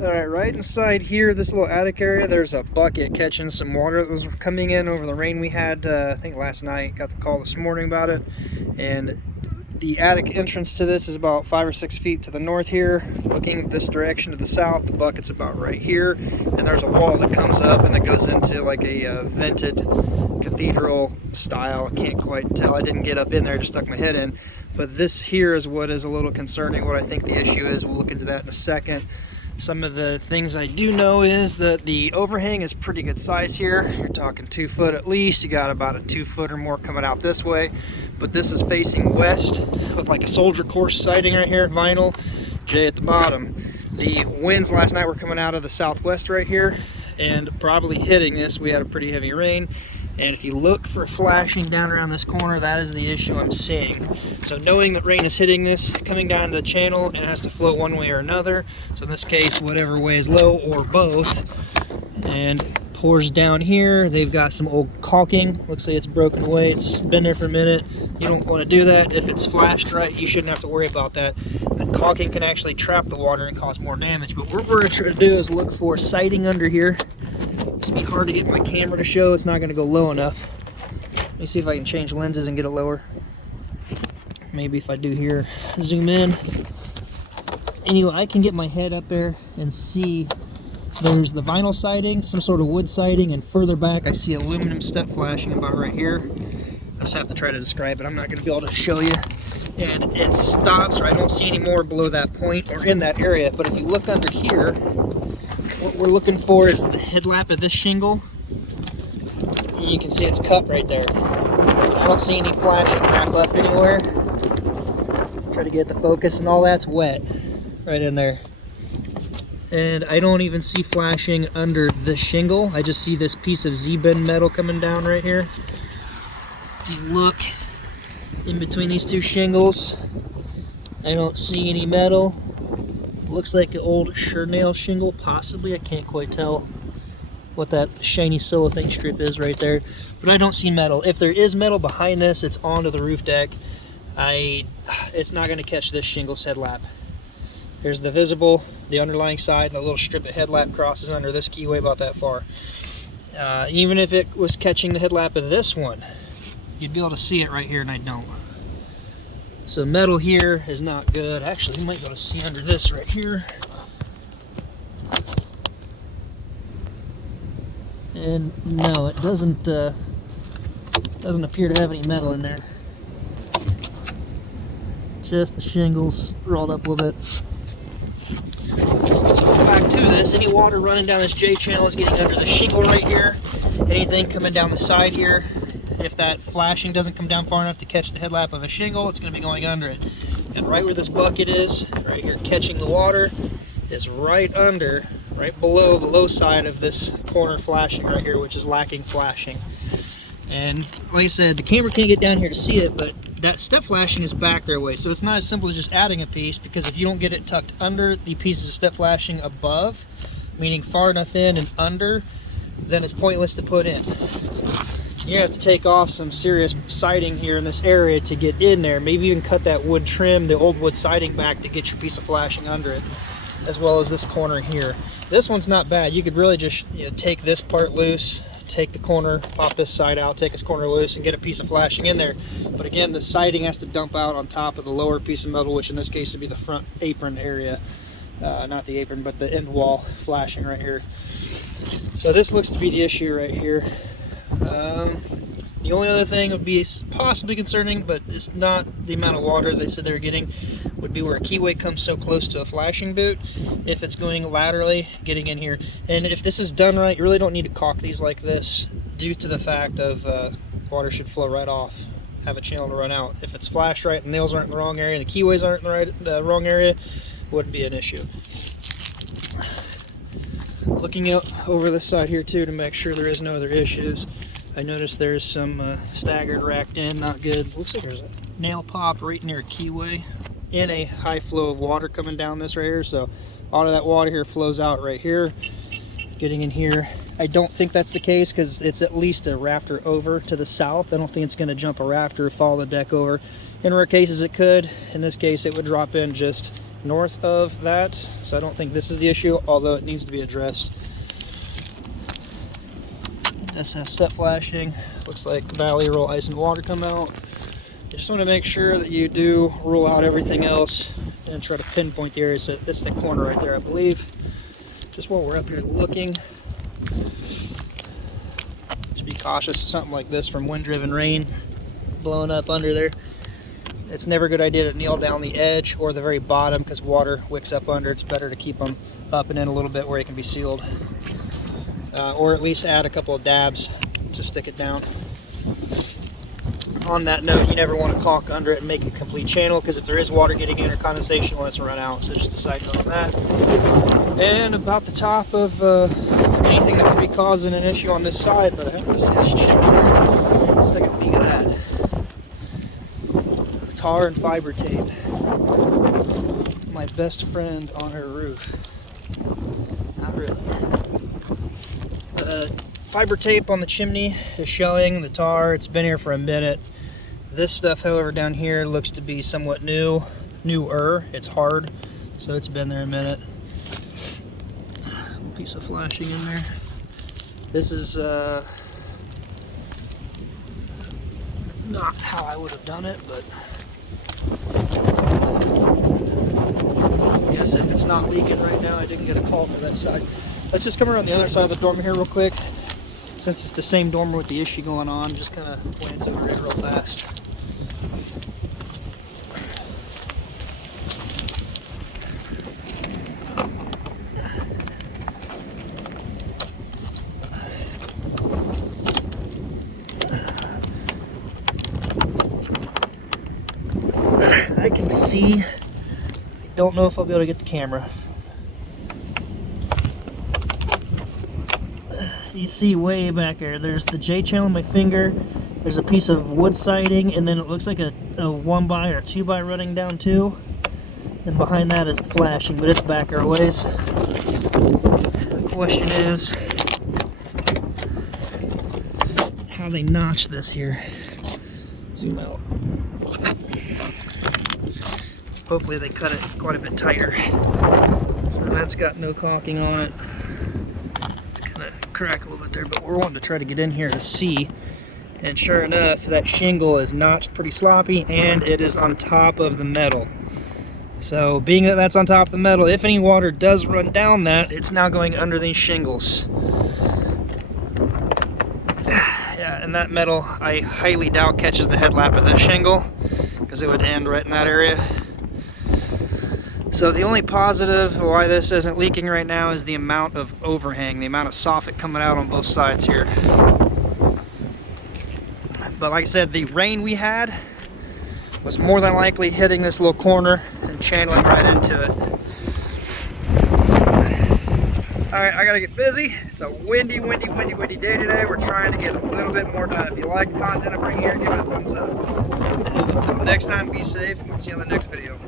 Alright, right inside here, this little attic area, there's a bucket catching some water that was coming in over the rain we had, I think last night. Got the call this morning about it. And the attic entrance to this is about 5 or 6 feet to the north here. Looking this direction to the south, the bucket's about right here. And there's a wall that comes up and that goes into like a vented cathedral style. Can't quite tell. I didn't get up in there, just stuck my head in. But this here is what is a little concerning, what I think the issue is. We'll look into that in a second. Some of the things I do know is that the overhang is pretty good size here. You're talking 2 foot at least. You got about a 2 foot or more coming out this way. But this is facing west with like a soldier course siding right here, vinyl, J at the bottom. The winds last night were coming out of the southwest right here and probably hitting this. We had a pretty heavy rain. And if you look for flashing down around this corner, that is the issue I'm seeing. So knowing that rain is hitting this, coming down the channel, and it has to flow one way or another. So in this case, whatever way is low or both. And pours down here. They've got some old caulking. Looks like it's broken away. It's been there for a minute. You don't want to do that. If it's flashed right, you shouldn't have to worry about that. The caulking can actually trap the water and cause more damage. But what we're going to try to do is look for siding under here. It's gonna be hard to get my camera to show. It's not gonna go low enough. Let me see if I can change lenses and get it lower. Maybe if I do here, zoom in. Anyway, I can get my head up there and see there's the vinyl siding, some sort of wood siding, and further back I see aluminum step flashing about right here. I just have to try to describe it. I'm not gonna be able to show you. And it stops, or I don't see any more below that point or in that area. But if you look under here, what we're looking for is the headlap of this shingle. And you can see it's cut right there. I don't see any flashing wrap up anywhere. Try to get the focus, and all that's wet right in there. And I don't even see flashing under the shingle. I just see this piece of Z-bend metal coming down right here. If you look in between these two shingles, I don't see any metal. Looks like an old Chimney shingle, possibly. I can't quite tell what that shiny cellophane strip is right there, but I don't see metal. If there is metal behind this, it's onto the roof deck. It's not going to catch this shingle's headlap. There's the visible, the underlying side, and the little strip of headlap crosses under this keyway about that far. Even if it was catching the headlap of this one, you'd be able to see it right here, and I don't. So metal here is not good. Actually, you might be able to see under this right here. And no, it doesn't appear to have any metal in there. Just the shingles rolled up a little bit. So going back to this, any water running down this J channel is getting under the shingle right here. Anything coming down the side here, if that flashing doesn't come down far enough to catch the headlap of a shingle, it's going to be going under it. And right where this bucket is, right here catching the water, is right under, right below the low side of this corner flashing right here, which is lacking flashing. And like I said, the camera can't get down here to see it, but that step flashing is back their way. So it's not as simple as just adding a piece, because if you don't get it tucked under the pieces of step flashing above, meaning far enough in and under, then it's pointless to put in. You have to take off some serious siding here in this area to get in there. Maybe even cut that wood trim, the old wood siding back to get your piece of flashing under it, as well as this corner here. This one's not bad. You could really just take this part loose, take the corner, pop this side out, take this corner loose, and get a piece of flashing in there. But again, the siding has to dump out on top of the lower piece of metal, which in this case would be the front apron area. Not the apron, but the end wall flashing right here. So this looks to be the issue right here. The only other thing would be possibly concerning, but it's not the amount of water they said they were getting, would be where a keyway comes so close to a flashing boot. If it's going laterally, getting in here. And if this is done right, you really don't need to caulk these like this, due to the fact of water should flow right off, have a channel to run out. If it's flashed right, the nails aren't in the wrong area, and the keyways aren't in the wrong area, wouldn't be an issue. Looking out over this side here too to make sure there is no other issues. I noticed there's some staggered racked in, not good. Looks like there's a nail pop right near a keyway in a high flow of water coming down this right here. So a lot of that water here flows out right here, getting in here. I don't think that's the case because it's at least a rafter over to the south. I don't think it's going to jump a rafter or follow the deck over. In rare cases it could. In this case it would drop in just north of that, so I don't think this is the issue, although it needs to be addressed. It does have step flashing. Looks like valley roll ice and water come out. You just want to make sure that you do rule out everything else and try to pinpoint the area. So that's the corner right there, I believe. Just while we're up here looking, just be cautious of something like this from wind-driven rain blowing up under there. It's never a good idea to kneel down the edge or the very bottom because water wicks up under. It's better to keep them up and in a little bit where it can be sealed, or at least add a couple of dabs to stick it down. On that note, you never want to caulk under it and make a complete channel, because if there is water getting in or condensation, well, it's run out. So just a side note on that. And about the top of anything that could be causing an issue on this side, but I happen to see this chimney here. Let's take a peek at that. Tar and fiber tape. My best friend on her roof. Not really. Fiber tape on the chimney is showing. The tar, it's been here for a minute. This stuff, however, down here looks to be somewhat newer. It's hard, so it's been there a minute. A piece of flashing in there. This is not how I would have done it, but I guess if it's not leaking right now, I didn't get a call for that side. Let's just come around the other side of the dormer here real quick. Since it's the same dormer with the issue going on, just kind of glance over it real fast. I can see, I don't know if I'll be able to get the camera. You see way back there, there's the J channel on my finger, there's a piece of wood siding, and then it looks like a 1x or 2x running down too, and behind that is the flashing, but it's back our ways. The question is how they notch this here. Zoom out. Hopefully they cut it quite a bit tighter. So that's got no caulking on it. Crack a little bit there, but we're wanting to try to get in here to see, and sure enough, that shingle is notched pretty sloppy, and it is on top of the metal. So being that that's on top of the metal, if any water does run down that, it's now going under these shingles. Yeah, and that metal I highly doubt catches the headlap of that shingle, because it would end right in that area. So the only positive why this isn't leaking right now is the amount of overhang, the amount of soffit coming out on both sides here. But like I said, the rain we had was more than likely hitting this little corner and channeling right into it. Alright, I gotta get busy. It's a windy day today. We're trying to get a little bit more done. If you like the content I bring here, give it a thumbs up. Until next time, be safe, and we'll see you on the next video.